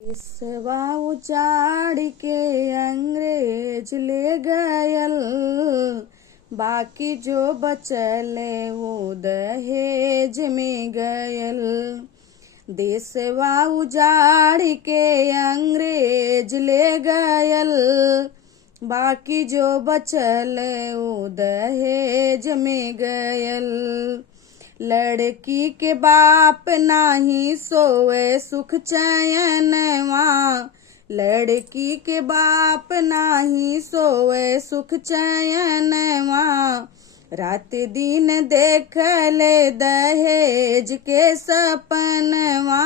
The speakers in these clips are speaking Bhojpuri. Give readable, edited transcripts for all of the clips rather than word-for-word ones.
देशवा उजाड़ के अंग्रेज ले गयल, बाकी जो बचले वो दहेज में गयल। देशवा उजाड़ के अंग्रेज ले गयल, बाकी जो बचले वो दहेज में गयल। लड़की के बाप नाही सोए सुख चैनवा, लड़की के बाप नाही सोए सुख चैनवा। रात दिन देख ले दहेज के सपनवा,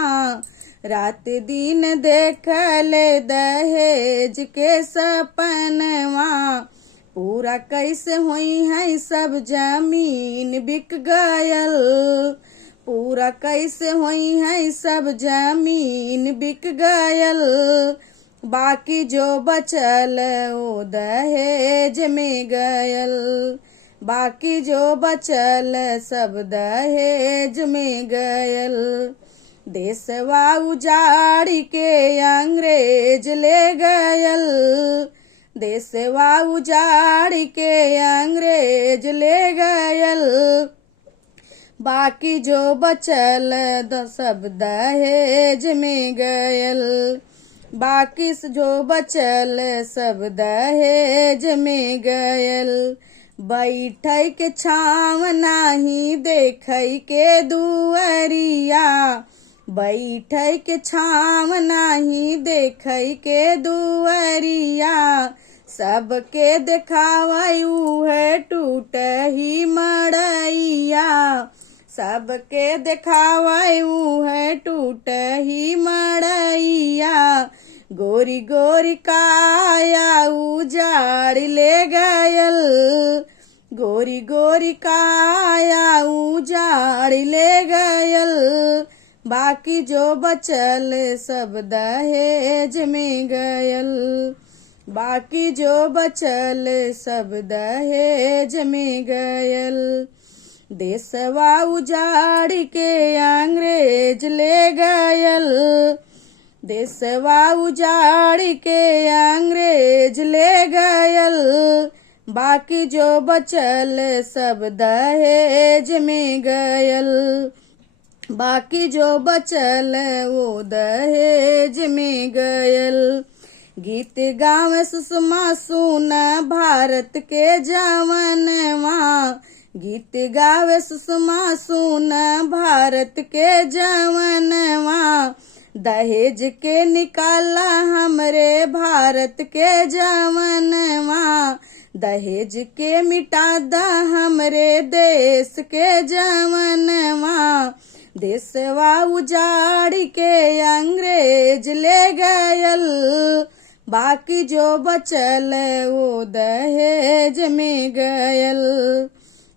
रात दिन देख ले दहेज के सपनवा। पूरा कैसे हुई है सब जमीन बिक गयल, पूरा कैसे हुई है सब जमीन बिक गयल। बाकी जो बचल वो दहेज में गयल, बाकी जो बचल सब दहेज में गयल। देशवा उजाड़ के अंग्रेज ले गयल, देशवा उजाड़ के अंग्रेज ले गयल। बाकी जो बचल सब दहेज में गयल, बाकी जो बचल सब दहेज में गयल। बैठै के छाव नाही देखै के दुअरिया, बैठै के छाव नाही देखै के दुअरिया। सबके देखावै उहे टूट ही मड़ैया, सबके देखावै उहे टूट ही मड़ैया। गोरी गोरी काया उजाड़ ले गयल, गोरी गोरी काया उजाड़ ले गयल। बाकी जो बचल सब दहेज में गयल, बाकी जो बचल सब दहेज में गयल। देशवा उजाड़ के अंग्रेज ले गयल, देशवा उजाड़ के अंग्रेज ले गयल। बाकी जो बचल सब दहेज में गयल, बाकी जो बचल वो दहेज में गयल। गीत गावे सुषमा सुन भारत के जवनवा, गीत गावे सुषमा सुन भारत के जवनवा। दहेज के निकाला हमरे भारत के जवनवा, दहेज के मिटा दा हमरे देश के जवनवा। देशवा उजाड़ के अंग्रेज ले गयल, बाकी जो बचल वो दहेज में गयल,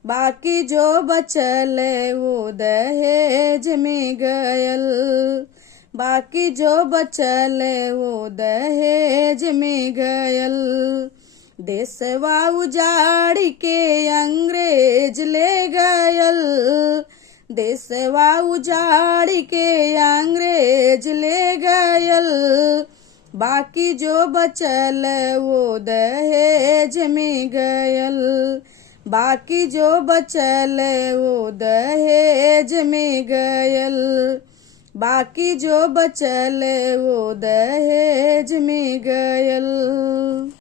बाकी जो बचल वो दहेज में गयल, बाकी जो बचल वो दहेज में गयल। देशवा उजाड़ के अंग्रेज ले गयल, देशवा उजाड़ के अंग्रेज ले गयल। बाकी जो बचल वो दहेज में गयल, बाकी जो बचल वो दहेज में गयल, बाकी जो बचल वो दहेज में गयल।